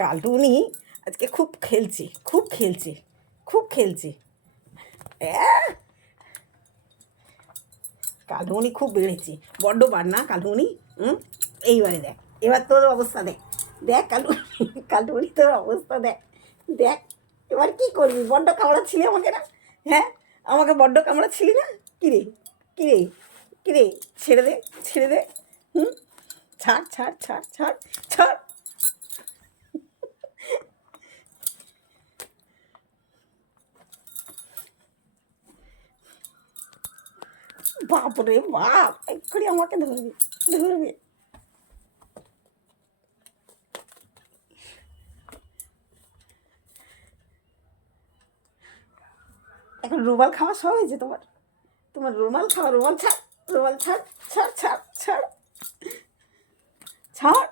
কালটুনি আজকে খুব খেলছে, খুব খেলছে, খুব খেলছে। কালটুনি খুব বেড়েছে, বড্ড বার না কালটুনি। এইবারে দেখ, এবার তোর অবস্থা দেখ, দেখ কালটুনি, কালটুনি তোর অবস্থা দেখ, দেখ এবার কী করবি? বড্ড কামড়াচ্ছিলি আমাকে না? হ্যাঁ, আমাকে বড্ড কামড়াচ্ছিলি না? কিরে কিরে কিরে, ছেড়ে দে, ছেড়ে দে। ছাড় ছাড় ছাড় ছাড় ছাড়। বাপরে বাপ, এক্ষুনি আমাকে ধরবে, ধরবে। এখন রুমাল খাওয়া সব হয়েছে তোমার? তোমার রুমাল খাওয়া, রুমাল ছাড়, রুমাল ছাড়, ছাড় ছাড় ছাড় ছাড়।